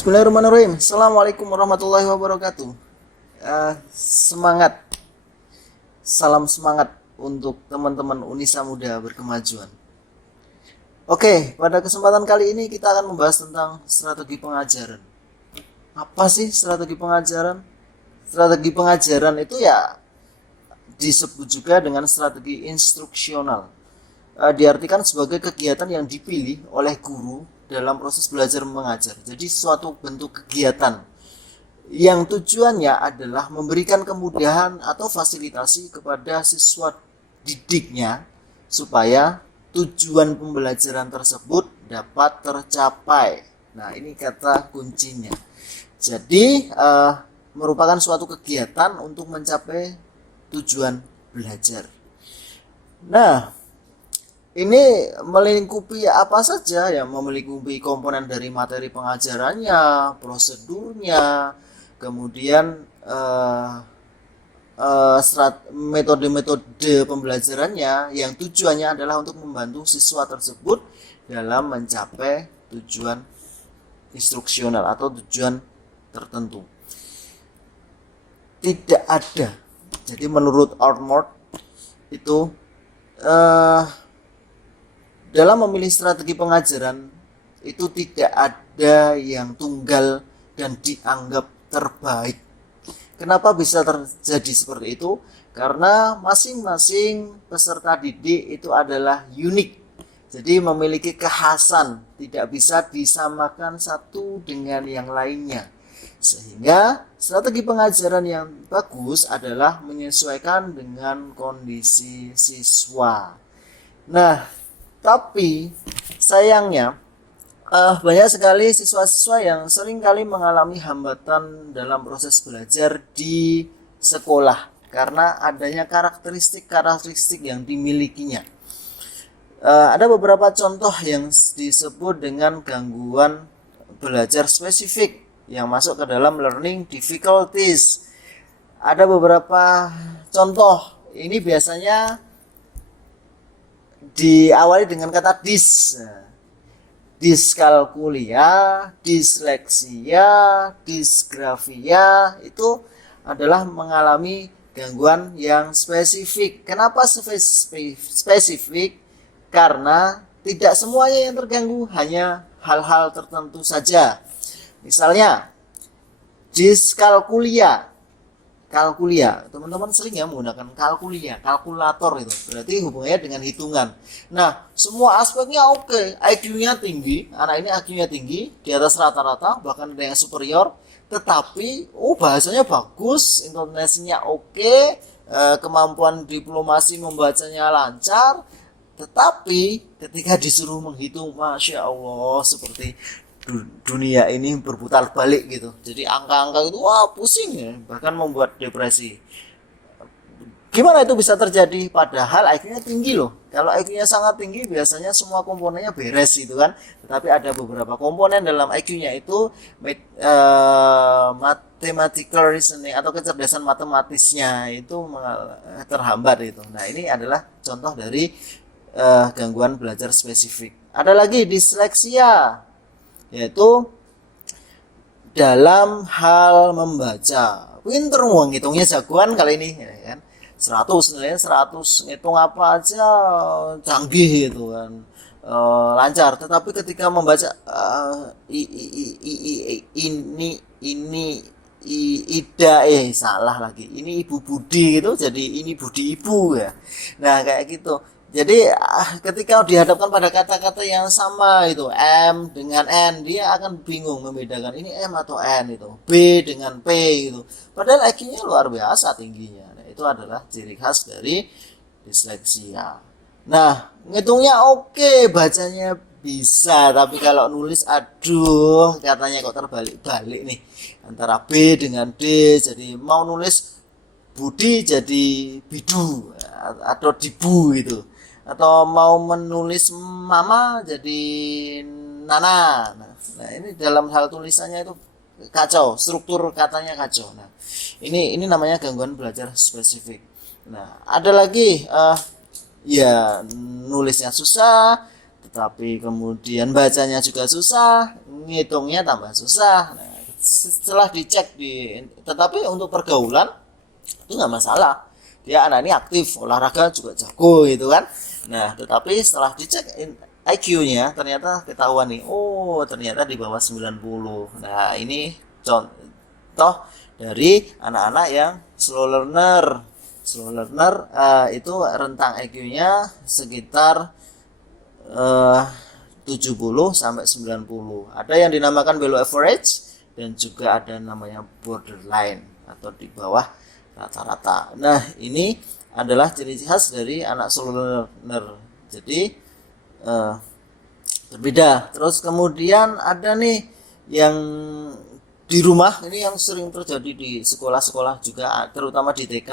Bismillahirrahmanirrahim. Assalamualaikum warahmatullahi wabarakatuh. Semangat, salam semangat untuk teman-teman Unisa Muda Berkemajuan. Oke, pada kesempatan kali ini kita akan membahas tentang strategi pengajaran. Apa sih strategi pengajaran? Strategi pengajaran itu ya disebut juga dengan strategi instruksional. Diartikan sebagai kegiatan yang dipilih oleh guru dalam proses belajar mengajar. Jadi suatu bentuk kegiatan yang tujuannya adalah memberikan kemudahan atau fasilitasi kepada siswa didiknya supaya tujuan pembelajaran tersebut dapat tercapai. Nah, ini kata kuncinya. Jadi merupakan suatu kegiatan untuk mencapai tujuan belajar. Nah, ini melingkupi apa saja ya, melingkupi komponen dari materi pengajarannya, prosedurnya, kemudian metode-metode pembelajarannya yang tujuannya adalah untuk membantu siswa tersebut dalam mencapai tujuan instruksional atau tujuan tertentu. Tidak ada. Jadi menurut Ormord itu dalam memilih strategi pengajaran itu tidak ada yang tunggal dan dianggap terbaik. Kenapa bisa terjadi seperti itu? Karena masing-masing peserta didik itu adalah unik. Jadi memiliki kekhasan, tidak bisa disamakan satu dengan yang lainnya. Sehingga strategi pengajaran yang bagus adalah menyesuaikan dengan kondisi siswa. Nah, tapi sayangnya banyak sekali siswa-siswa yang sering kali mengalami hambatan dalam proses belajar di sekolah karena adanya karakteristik yang dimilikinya. Ada beberapa contoh yang disebut dengan gangguan belajar spesifik yang masuk ke dalam learning difficulties. Ada beberapa contoh, ini biasanya diawali dengan kata diskalkulia, disleksia, disgrafia, itu adalah mengalami gangguan yang spesifik. Kenapa spesifik? Karena tidak semuanya yang terganggu, hanya hal-hal tertentu saja. Misalnya diskalkulia, teman-teman sering ya menggunakan kalkulator itu, berarti hubungannya dengan hitungan. Nah, semua aspeknya oke, IQ-nya tinggi, anak ini IQ-nya tinggi, di atas rata-rata, bahkan ada yang superior, tetapi bahasanya bagus, intonasinya oke, kemampuan diplomasi membacanya lancar, tetapi ketika disuruh menghitung, Masya Allah, seperti dunia ini berputar balik gitu. Jadi angka-angka itu pusing ya, bahkan membuat depresi. Gimana itu bisa terjadi? Padahal IQ-nya tinggi loh. Kalau IQ-nya sangat tinggi biasanya semua komponennya beres gitu kan. Tetapi ada beberapa komponen dalam IQ-nya itu mathematical reasoning atau kecerdasan matematisnya itu terhambat itu. Nah, ini adalah contoh dari gangguan belajar spesifik. Ada lagi disleksia, yaitu dalam hal membaca. Pinter ngitungnya jagoan kali ini ya kan. 100 nilainya 100, ngitung apa aja canggih gitu kan. Lancar, tetapi ketika membaca salah lagi. Ini Ibu Budi gitu jadi ini Budi Ibu ya. Nah, kayak gitu. Jadi ketika dihadapkan pada kata-kata yang sama itu M dengan N, dia akan bingung membedakan ini M atau N itu, B dengan P gitu. Padahal IQ-nya luar biasa tingginya. Nah, itu adalah ciri khas dari disleksia. Nah, ngitungnya oke, bacanya bisa, tapi kalau nulis katanya kok terbalik-balik nih antara B dengan D. Jadi mau nulis Budi jadi Bidu atau Dibu gitu. Atau mau menulis mama jadi Nana. Nah, ini dalam hal tulisannya itu kacau, struktur katanya kacau. Nah, ini namanya gangguan belajar spesifik. Nah, ada lagi ya nulisnya susah, tetapi kemudian bacanya juga susah, ngitungnya tambah susah. Nah, setelah dicek tetapi untuk pergaulan itu nggak masalah, dia anak ini aktif, olahraga juga jago gitu kan. Nah tetapi setelah dicek IQ-nya ternyata ketahuan nih, oh ternyata di bawah 90. Nah ini contoh dari anak-anak yang slow learner. Slow learner itu rentang IQ-nya sekitar 70 sampai 90. Ada yang dinamakan below average dan juga ada namanya borderline atau di bawah rata-rata. Nah, ini adalah ciri khas dari anak slow learner. Jadi berbeda. Terus kemudian ada nih yang di rumah, ini yang sering terjadi di sekolah-sekolah juga, terutama di TK.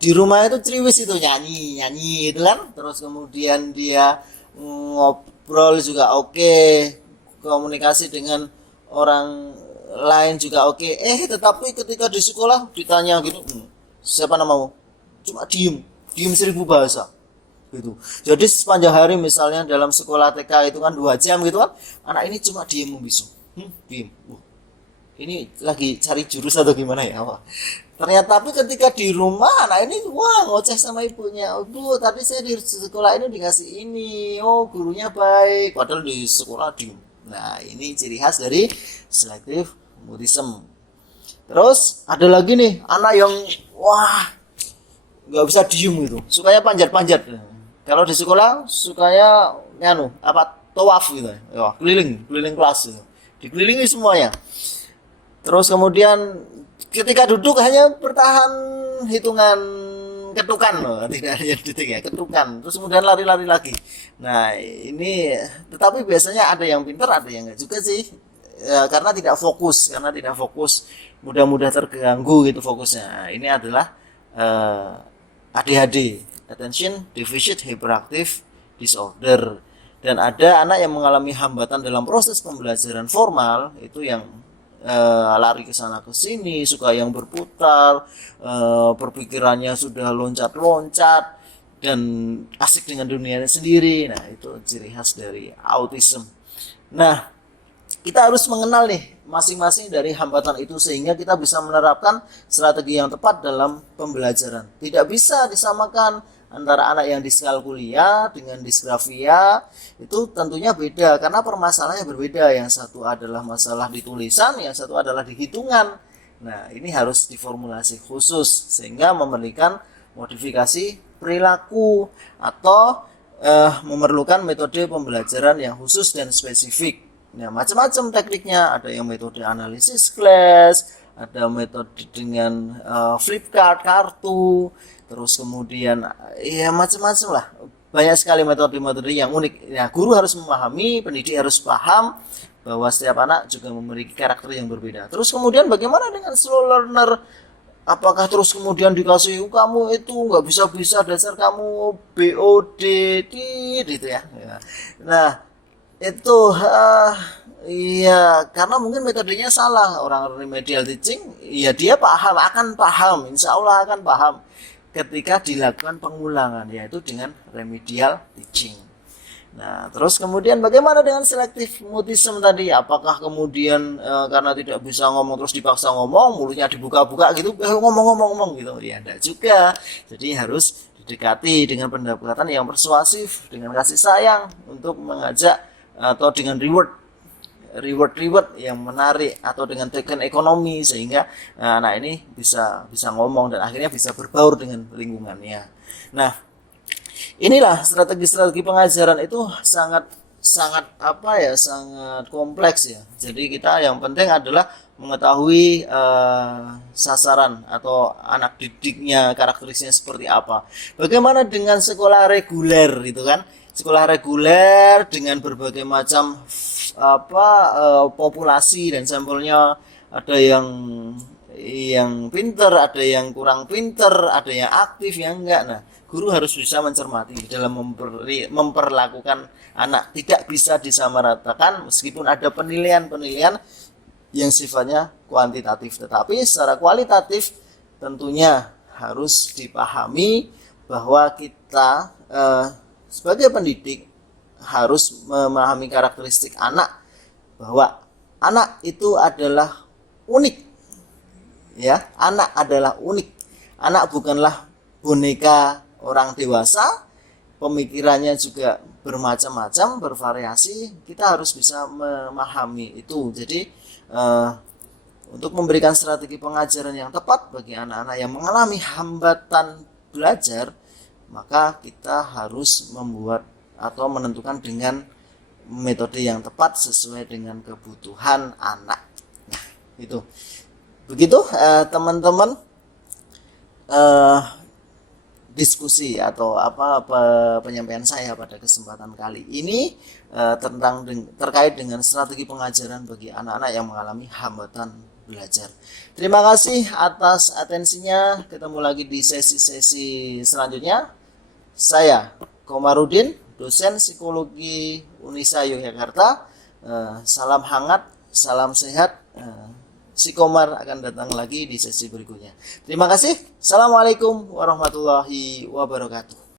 Di rumah itu ceriwis itu nyanyi itu kan. Terus kemudian dia ngobrol juga oke, komunikasi dengan orang lain juga oke. Tetapi ketika di sekolah ditanya gitu, siapa namamu? Cuma diem 1000 bahasa gitu. Jadi sepanjang hari misalnya dalam sekolah TK itu kan 2 jam gitu kan, anak ini cuma diem membisu. Diem. Ini lagi cari jurus atau gimana ya? Ternyata tapi ketika di rumah anak ini ngoceh sama ibunya. Bu, tadi saya di sekolah ini dikasih ini. Oh, gurunya baik. Padahal di sekolah diem. Nah, ini ciri khas dari selective mutism. Terus ada lagi nih anak yang nggak bisa diem gitu, sukanya panjat-panjat. Kalau di sekolah sukanya tawaf gitu ya, keliling kelas gitu. Dikelilingi semuanya. Terus kemudian ketika duduk hanya bertahan hitungan ketukan loh, tidak hanya detik ya, ketukan. Terus kemudian lari-lari lagi. Nah ini, tetapi biasanya ada yang pintar, ada yang enggak juga sih, karena tidak fokus, mudah-mudah terganggu gitu fokusnya. Nah, ini adalah ADHD, Attention Deficit Hyperactive Disorder. Dan ada anak yang mengalami hambatan dalam proses pembelajaran formal, itu yang lari ke sana ke sini, suka yang berputar, berpikirannya sudah loncat-loncat dan asik dengan dunianya sendiri. Nah, itu ciri khas dari autism. Nah, kita harus mengenal nih masing-masing dari hambatan itu sehingga kita bisa menerapkan strategi yang tepat dalam pembelajaran. Tidak bisa disamakan antara anak yang diskalkulia dengan disgrafia, itu tentunya beda karena permasalahannya berbeda. Yang satu adalah masalah di tulisan, yang satu adalah di hitungan. Nah, ini harus diformulasi khusus sehingga memberikan modifikasi perilaku atau memerlukan metode pembelajaran yang khusus dan spesifik. Nah, macam-macam tekniknya, ada yang metode analisis kelas, ada metode dengan flip card, kartu, terus kemudian ya macam-macam lah, banyak sekali metode-metode yang unik. Nah, guru harus memahami, pendidik harus paham bahwa setiap anak juga memiliki karakter yang berbeda. Terus kemudian bagaimana dengan slow learner? Apakah terus kemudian dikasih kamu itu nggak bisa dasar kamu BOD gitu ya? Nah itu iya, karena mungkin metodenya salah. Orang remedial teaching ya dia akan paham, insya Allah akan paham ketika dilakukan pengulangan, yaitu dengan remedial teaching. Nah, terus kemudian bagaimana dengan selective mutism tadi? Apakah kemudian karena tidak bisa ngomong terus dipaksa ngomong, mulutnya dibuka-buka gitu, ngomong gitu? Ya enggak juga. Jadi harus didekati dengan pendekatan yang persuasif, dengan kasih sayang untuk mengajak, atau dengan reward yang menarik, atau dengan token ekonomi sehingga anak ini bisa ngomong dan akhirnya bisa berbaur dengan lingkungannya. Nah, inilah strategi-strategi pengajaran itu sangat sangat kompleks ya. Jadi kita yang penting adalah mengetahui sasaran atau anak didiknya, karakteristiknya seperti apa. Bagaimana dengan sekolah reguler gitu kan? Sekolah reguler dengan berbagai macam populasi dan sampelnya, ada yang pinter, ada yang kurang pinter, ada yang aktif, yang enggak. Nah, guru harus bisa mencermati dalam memperlakukan anak. Tidak bisa disamaratakan meskipun ada penilaian yang sifatnya kuantitatif, tetapi secara kualitatif tentunya harus dipahami bahwa kita sebagai pendidik harus memahami karakteristik anak, bahwa anak itu adalah unik, ya. Anak adalah unik. Anak bukanlah boneka orang dewasa, pemikirannya juga bermacam-macam, bervariasi. Kita harus bisa memahami itu. Jadi untuk memberikan strategi pengajaran yang tepat bagi anak-anak yang mengalami hambatan belajar, maka kita harus membuat atau menentukan dengan metode yang tepat sesuai dengan kebutuhan anak. Nah, itu. Begitu teman-teman, diskusi atau penyampaian saya pada kesempatan kali ini terkait dengan strategi pengajaran bagi anak-anak yang mengalami hambatan belajar. Terima kasih atas atensinya. Ketemu lagi di sesi-sesi selanjutnya. Saya Komarudin, dosen psikologi Unisa Yogyakarta. Salam hangat, salam sehat. Psikomar akan datang lagi di sesi berikutnya. Terima kasih. Assalamualaikum warahmatullahi wabarakatuh.